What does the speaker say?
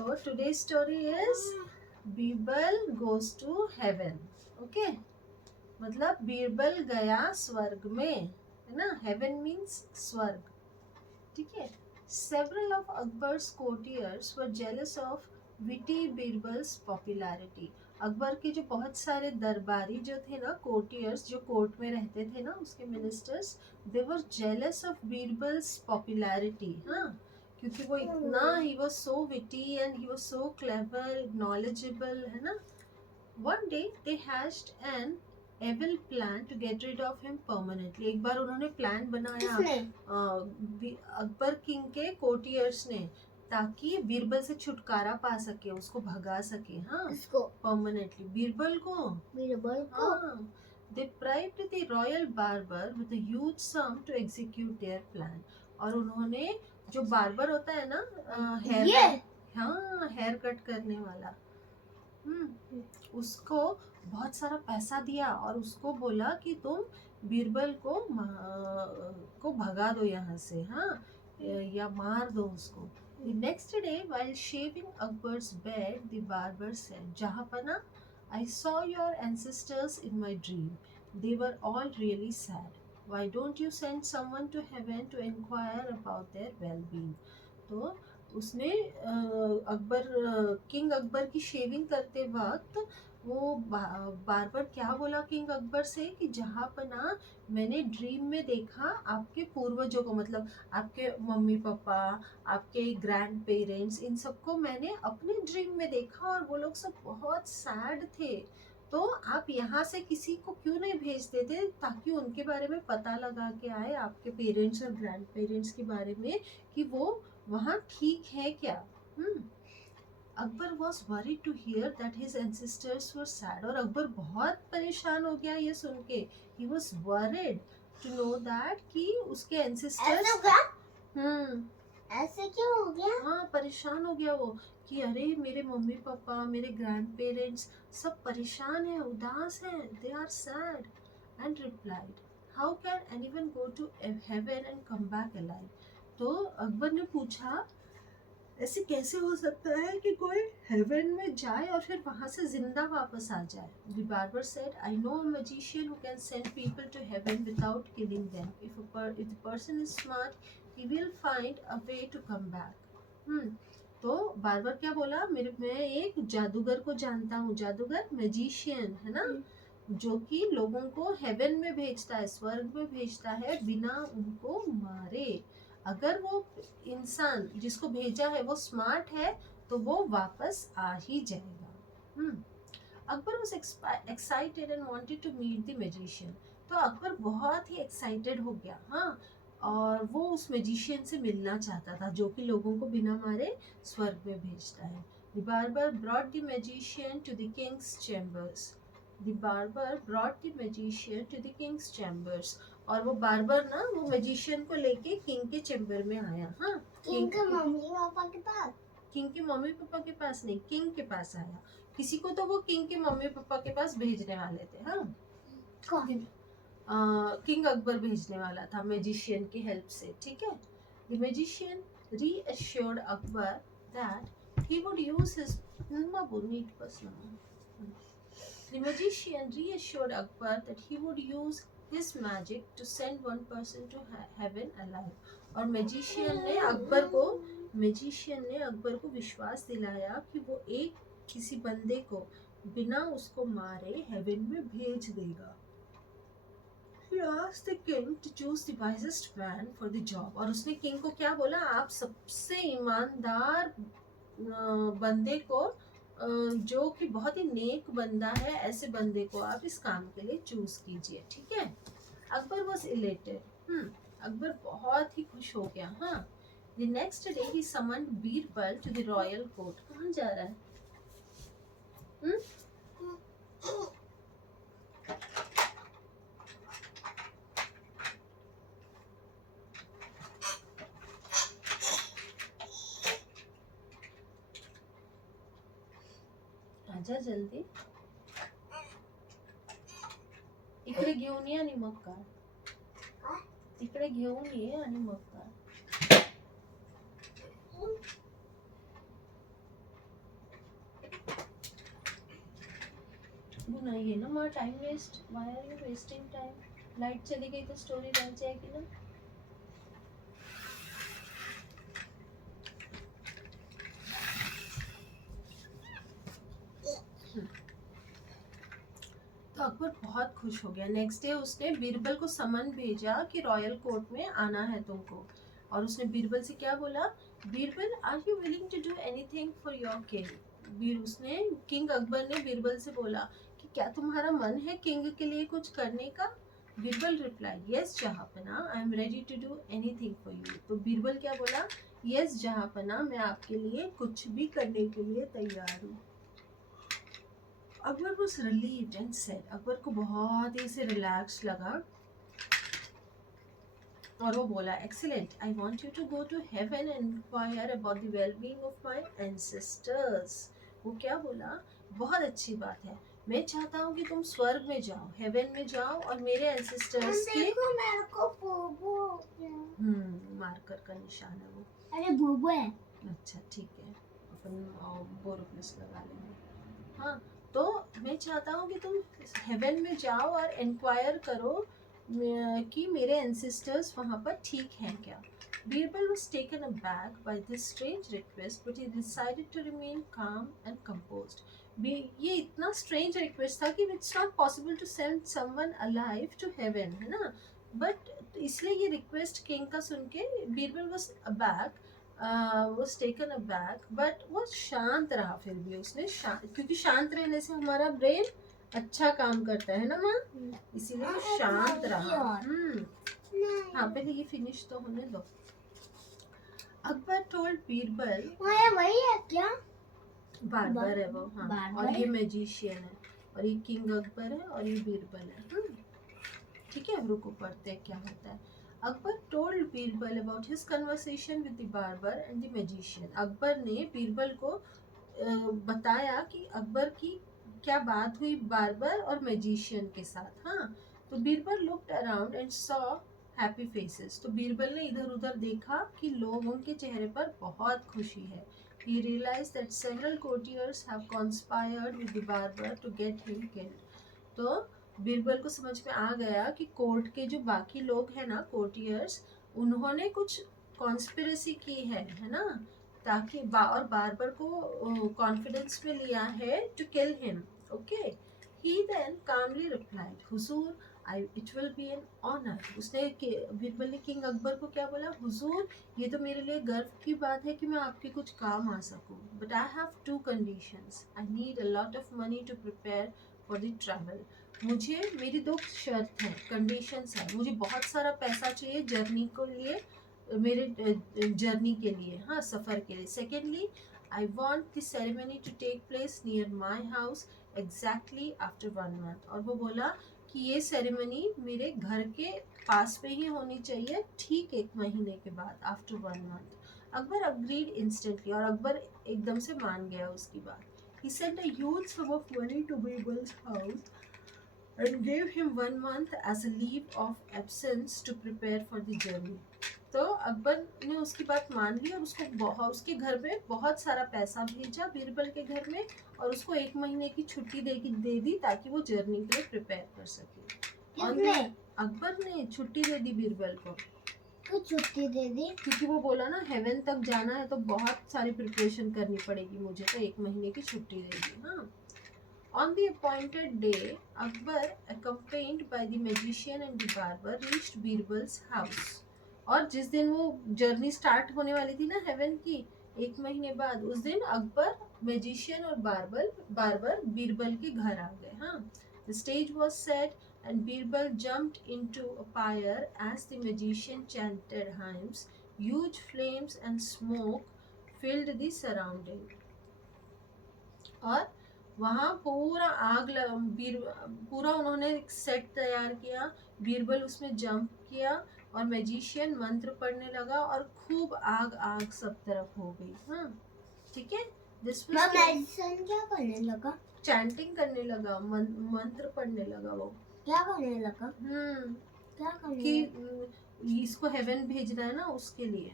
So today's story is Birbal goes to heaven. Okay? मतलब बीरबल गया स्वर्ग में, है ना? Heaven means स्वर्ग. ठीक है? Several of Akbar's courtiers were jealous of witty Birbal's popularity. Akbar के जो बहुत सारे दरबारी जो थे ना, कोर्टियर्स जो कोर्ट में रहते थे ना, उसके ministers, they were jealous of Birbal's popularity. हाँ, क्योंकि वो इतना, he was so witty and he was so clever, knowledgeable, है ना. One day they hatched an evil plan to get rid of him permanently. एक बार उन्होंने प्लान बनाया अकबर किंग के कोर्टियर्स ने, ताकि बीरबल से छुटकारा पा सके, उसको भगा सके. हाँ, परमानेंटली. बीरबल को हाँ. They bribed the royal barber with a huge sum to execute their plan. और उन्होंने, जो बार्बर होता है ना, हेयर कट करने वाला, उसको बहुत सारा पैसा दिया और उसको बोला कि तुम बीरबल को भगा दो यहाँ से, हाँ, या मार दो उसको. The next day, while shaving Akbar's beard, the barber said, "Jahanpana, I saw your ancestors in my dream. They were all really sad. Why don't you send someone to heaven to inquire about their well-being?" तो उसने king Akbar की shaving करते वक्त वो barber क्या बोला king Akbar से कि जहाँपना, मैंने ड्रीम में देखा आपके पूर्वजों को, मतलब आपके मम्मी पापा, आपके ग्रैंड पेरेंट्स, इन सबको मैंने अपने ड्रीम में देखा और वो लोग सब बहुत सैड थे. तो आप यहाँ से किसी को क्यों नहीं भेज देते, ताकि उनके बारे में पता लगा के आए, आपके पेरेंट्स और ग्रैंड पेरेंट्स के बारे में, कि वो वहाँ ठीक है क्या. Akbar was worried to hear that his ancestors were sad. और अकबर बहुत परेशान हो गया ये सुन के. He was worried to know that कि उसके एंसेस्टर्स, ऐसे क्यों हो गया? हाँ, परेशान हो गया वो, कि अरे मेरे मम्मी पापा, मेरे ग्रैंड पेरेंट्स सब परेशान है, उदास हैं, they are sad. And replied, how can anyone go to heaven and come back alive. तो अकबर ने पूछा, ऐसे कैसे हो सकता है कि कोई हेवन में जाए और फिर वहां से जिंदा वापस आ जाए. The barber said, I know a magician who can send people to heaven without killing them. If the person is smart, he will find a way to come back. तो बार्बर क्या बोला, मैं एक जादूगर को जानता हूँ, जादूगर, मैजिशियन, है ना, जो कि लोगों को हेवन में भेजता है, स्वर्ग में भेजता है, बिना उनको मारे. अगर वो इंसान जिसको भेजा है वो स्मार्ट है, तो वो वापस आ ही जाएगा. Akbar was excited and wanted to meet the magician. तो अकबर बहुत ही एक्साइटेड हो गया, हाँ, और वो उस मैजिशियन से मिलना चाहता था, जो कि लोगों को बिना मारे स्वर्ग में भेजता है. The barber brought the magician to the king's chambers. The barber brought the magician to the king's chambers. और वो बार्बर ना, वो मैजिशियन को लेके किंग के चेम्बर में आया. हाँ, किंग के मम्मी पापा के पास? किंग के मम्मी पापा के पास नहीं, किंग के पास आया. किसी को तो वो किंग के मम्मी पापा के पास भेजने वाले थे. हाँ, किंग अकबर भेजने वाला था मैजिशियन की हेल्प से. ठीक है. The magician reassured Akbar that he would use his The magician reassured Akbar that he would use his magic to send one person to heaven alive. और मैजिशियन ने अकबर को विश्वास दिलाया कि वो एक किसी बंदे को बिना उसको मारे हेवन में भेज देगा. He asked the king to choose the wisest man for the job. और उसने किंग को क्या बोला, आप सबसे ईमानदार बंदे को, जो कि बहुत ही नेक बंदा है, ऐसे बंदे को आप इस काम के लिए चूज कीजिए. ठीक है. Akbar was elated. अकबर बहुत ही खुश हो गया. हाँ. The next day he summoned Birbal to the royal court. कहाँ जा रहा है? आजा जल्दी. इकडे घेऊन ये आणि मग काय, इकडे घेऊन ये आणि मग काय. तू ना ये ना माँ time waste, why are you wasting time? Light चली गई तो स्टोरी रह जाएगी ना। तो अकबर बहुत खुश हो गया। नेक्स्ट डे उसने बीरबल को समन भेजा कि रॉयल कोर्ट में आना है तुमको। और उसने बीरबल से क्या बोला, Birbal are you willing to do anything for your king? उसने किंग अकबर ने बीरबल से बोला कि क्या तुम्हारा मन है किंग के लिए कुछ करने का? बीरबल रिप्लाई, यस जहांपना, I am ready to do anything for you. तो बीरबल क्या बोला, यस जहांपना, मैं आपके लिए कुछ भी करने के लिए तैयार हूँ। Akbar was relieved and said, Akbar को बहुत ही से रिलैक्स लगा और वो बोला, excellent, I want you to go to heaven and enquire about the well being of my ancestors. वो क्या बोला, बहुत अच्छी बात है, मैं चाहता हूँ कि तुम स्वर्ग में जाओ, हेवन में जाओ और मेरे एंसेस्टर्स के देखो मेरे को भूबू हो गया। मार्कर का निशान है वो। अरे भूबू है। अच्छा ठीक है, अपन बोरोप्लस लगा लेंगे। हाँ, तो मैं चाहता हूँ कि तुम हेवन में जाओ और इंक्वायर करो कि मेरे एंसेस्टर्स वहाँ पर ठीक हैं क्या। Birbal was taken aback by this strange request, but he decided to remain calm and composed. ये इतना strange request था कि it's not possible to send someone alive to heaven, है ना। But इसलिए ये request किंग का सुन के Birbal was aback, was taken aback, but वो शांत रहा। फिर भी उसने क्योंकि शांत रहने से हमारा ब्रेन अच्छा काम करता है ना माँ, इसीलिए वो शांत रहा। हाँ, पहले ये फिनिश तो होने दो। अकबर टोल्ड बीरबल, वही है क्या? बारबर है वो। हाँ, बारबर और ये है? मैजिशियन है, और ये किंग अकबर है, और ये बीरबल है। ठीक है, रुको पढ़ते हैं क्या होता है। Akbar told Birbal about his conversation with the barber and the magician. Akbar ने बीरबल को बताया कि अकबर की क्या बात हुई बार्बर और मैजिशियन के साथ। हाँ, तो Birbal looked around and saw happy faces. तो बीरबल ने इधर उधर देखा कि लोगों के चेहरे पर बहुत खुशी है। He realized that several courtiers have conspired with the barber to get him killed. तो बीरबल को समझ में आ गया कि कोर्ट के जो बाकी लोग हैं ना, कोर्टियर्स, उन्होंने कुछ कॉन्स्पिरेसी की है ना, ताकि और बारबर को कॉन्फिडेंस में लिया है to kill him. Okay, he then कामली रिप्लाइड, हुजूर, I it will be an honour. उसने बीरबल ने किंग अकबर को क्या बोला, हुजूर, ये तो मेरे लिए गर्व की बात है कि मैं आपके कुछ काम आ सकूं, but I have two conditions, I need a lot of money to prepare for the travel. मुझे मेरी दो शर्त हैं, कंडीशंस हैं। मुझे बहुत सारा पैसा चाहिए जर्नी को लिए, मेरे जर्नी के लिए, हाँ, सफ़र के लिए। Secondly, I want the ceremony to take place near my house exactly after 1 month। और वो बोला कि ये सेरेमनी मेरे घर के पास में ही होनी चाहिए, ठीक 1 महीने के बाद, after 1 month। Akbar agreed instantly, और अकबर एकदम से मान गया उसकी बात। He sent a huge sum of money to Birbal's house and gave him 1 month as a leave of absence to prepare for the journey। तो अकबर ने उसकी बात मान ली और उसके घर में बहुत सारा पैसा भेजा बीरबल के घर में, और उसको 1 महीने की छुट्टी दे दी ताकि वो जर्नी के लिए प्रिपेयर कर सके। और अकबर ने छुट्टी दे दी बीरबल को। क्यों छुट्टी दे दी? क्योंकि वो बोला ना, हेवन तक जाना है तो बहुत सारी प्रिपरेशन करनी पड़ेगी मुझे, तो 1 महीने की छुट्टी दे दी। हाँ, on the appointed day, Akbar, accompanied by the magician and the barber, reached Birbal's house। और जिस दिन वो जर्नी स्टार्ट होने वाली थी ना हेवन की, 1 महीने बाद, उस दिन अकबर, मैजिशियन और बारबर बीरबल के घर आ गए। हाँ, the stage was set and Birbal jumped into a pyre as the magician chanted hymns. Huge flames and smoke filled the surrounding। और वहाँ पूरा पूरा उन्होंने एक सेट तैयार किया। बीरबल उसमें जंप किया और मैजिशियन मंत्र पढ़ने लगा और खूब आग आग सब तरफ हो गई। हाँ, ठीक है। मैजिशियन क्या करने लगा? चैंटिंग करने लगा, मंत्र पढ़ने लगा। वो क्या करने लगा? क्या करने कि इसको हेवन भेजना है ना, उसके लिए।